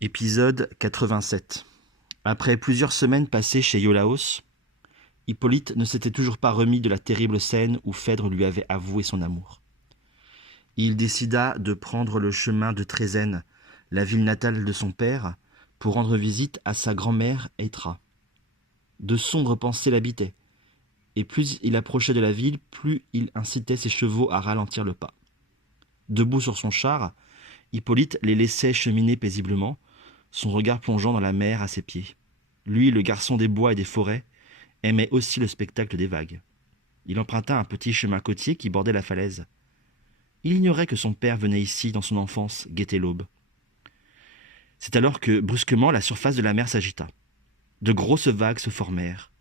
Épisode 87. Après plusieurs semaines passées chez Iolaos, Hippolyte ne s'était toujours pas remis de la terrible scène où Phèdre lui avait avoué son amour. Il décida de prendre le chemin de Trézène, la ville natale de son père, pour rendre visite à sa grand-mère Aethra. De sombres pensées l'habitaient, et plus il approchait de la ville, plus il incitait ses chevaux à ralentir le pas. Debout sur son char, Hippolyte les laissait cheminer paisiblement, son regard plongeant dans la mer à ses pieds. Lui, le garçon des bois et des forêts, aimait aussi le spectacle des vagues. Il emprunta un petit chemin côtier qui bordait la falaise. Il ignorait que son père venait ici, dans son enfance, guetter l'aube. C'est alors que, brusquement, la surface de la mer s'agita. De grosses vagues se formèrent.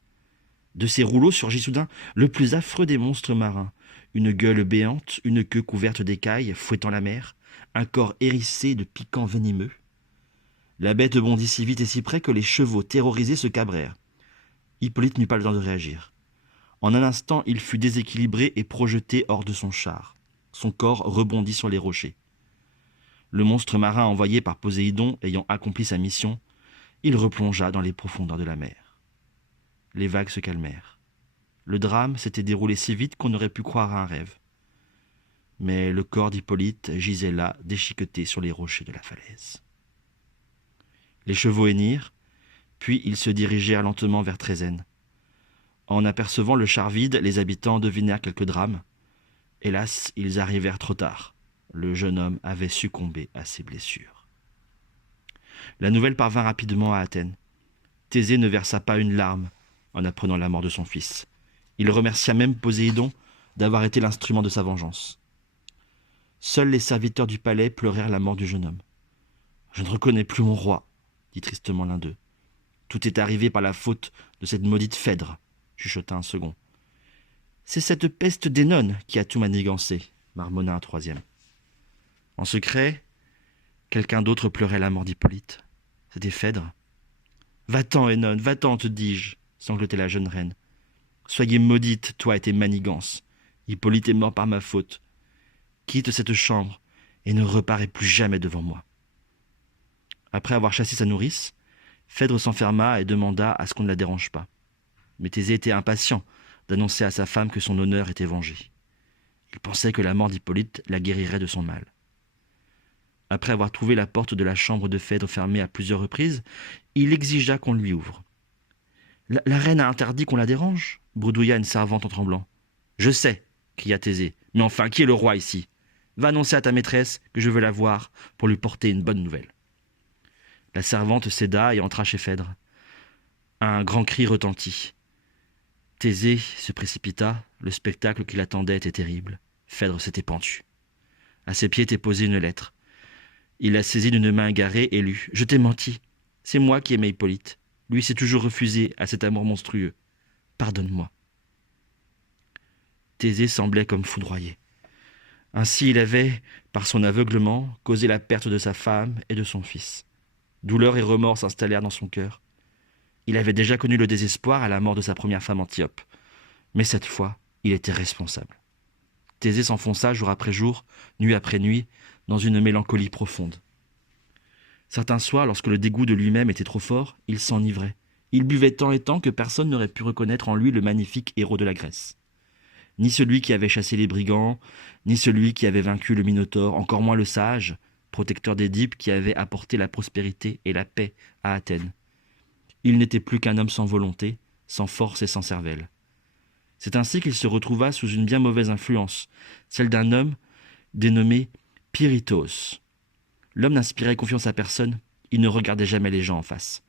De ces rouleaux surgit soudain le plus affreux des monstres marins, une gueule béante, une queue couverte d'écailles, fouettant la mer, un corps hérissé de piquants venimeux. La bête bondit si vite et si près que les chevaux, terrorisés, se cabrèrent. Hippolyte n'eut pas le temps de réagir. En un instant, il fut déséquilibré et projeté hors de son char. Son corps rebondit sur les rochers. Le monstre marin envoyé par Poséidon ayant accompli sa mission, il replongea dans les profondeurs de la mer. Les vagues se calmèrent. Le drame s'était déroulé si vite qu'on aurait pu croire à un rêve. Mais le corps d'Hippolyte gisait là, déchiqueté sur les rochers de la falaise. Les chevaux hennirent, puis ils se dirigèrent lentement vers Trézène. En apercevant le char vide, les habitants devinèrent quelque drame. Hélas, ils arrivèrent trop tard. Le jeune homme avait succombé à ses blessures. La nouvelle parvint rapidement à Athènes. Thésée ne versa pas une larme en apprenant la mort de son fils. Il remercia même Poséidon d'avoir été l'instrument de sa vengeance. Seuls les serviteurs du palais pleurèrent la mort du jeune homme. « Je ne reconnais plus mon roi », dit tristement l'un d'eux. « Tout est arrivé par la faute de cette maudite Phèdre », chuchota un second. « C'est cette peste d'Énone qui a tout manigancé », marmonna un troisième. En secret, quelqu'un d'autre pleurait la mort d'Hippolyte. C'était Phèdre. « Va-t'en, Énone, va-t'en, te dis-je » sanglotait la jeune reine. « Soyez maudite, toi et tes manigances. Hippolyte est mort par ma faute. Quitte cette chambre et ne reparais plus jamais devant moi. » Après avoir chassé sa nourrice, Phèdre s'enferma et demanda à ce qu'on ne la dérange pas. Mais Thésée était impatient d'annoncer à sa femme que son honneur était vengé. Il pensait que la mort d'Hippolyte la guérirait de son mal. Après avoir trouvé la porte de la chambre de Phèdre fermée à plusieurs reprises, il exigea qu'on lui ouvre. « La reine a interdit qu'on la dérange ?» bredouilla une servante en tremblant. « Je sais, » cria Thésée, « mais enfin, qui est le roi ici ? Va annoncer à ta maîtresse que je veux la voir pour lui porter une bonne nouvelle. » La servante céda et entra chez Phèdre. Un grand cri retentit. Thésée se précipita, le spectacle qui l'attendait était terrible. Phèdre s'était pendu. À ses pieds était posée une lettre. Il la saisit d'une main égarée et lut. « Je t'ai menti. C'est moi qui aimais Hippolyte. Lui s'est toujours refusé à cet amour monstrueux. Pardonne-moi. » Thésée semblait comme foudroyé. Ainsi il avait, par son aveuglement, causé la perte de sa femme et de son fils. Douleur et remords s'installèrent dans son cœur. Il avait déjà connu le désespoir à la mort de sa première femme Antiope. Mais cette fois, il était responsable. Thésée s'enfonça jour après jour, nuit après nuit, dans une mélancolie profonde. Certains soirs, lorsque le dégoût de lui-même était trop fort, il s'enivrait. Il buvait tant et tant que personne n'aurait pu reconnaître en lui le magnifique héros de la Grèce. Ni celui qui avait chassé les brigands, ni celui qui avait vaincu le Minotaure, encore moins le sage, protecteur d'Édipe qui avait apporté la prospérité et la paix à Athènes. Il n'était plus qu'un homme sans volonté, sans force et sans cervelle. C'est ainsi qu'il se retrouva sous une bien mauvaise influence, celle d'un homme dénommé Pirithos. L'homme n'inspirait confiance à personne, il ne regardait jamais les gens en face.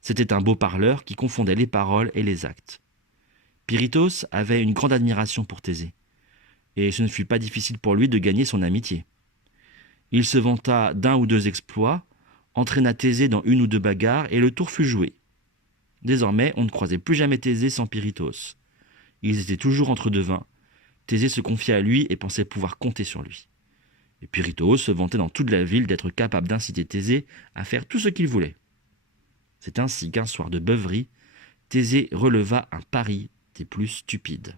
C'était un beau parleur qui confondait les paroles et les actes. Pirithos avait une grande admiration pour Thésée, et ce ne fut pas difficile pour lui de gagner son amitié. Il se vanta d'un ou deux exploits, entraîna Thésée dans une ou deux bagarres, et le tour fut joué. Désormais, on ne croisait plus jamais Thésée sans Pirithos. Ils étaient toujours entre deux vins. Thésée se confiait à lui et pensait pouvoir compter sur lui. Et Pirithos se vantait dans toute la ville d'être capable d'inciter Thésée à faire tout ce qu'il voulait. C'est ainsi qu'un soir de beuverie, Thésée releva un pari des plus stupides.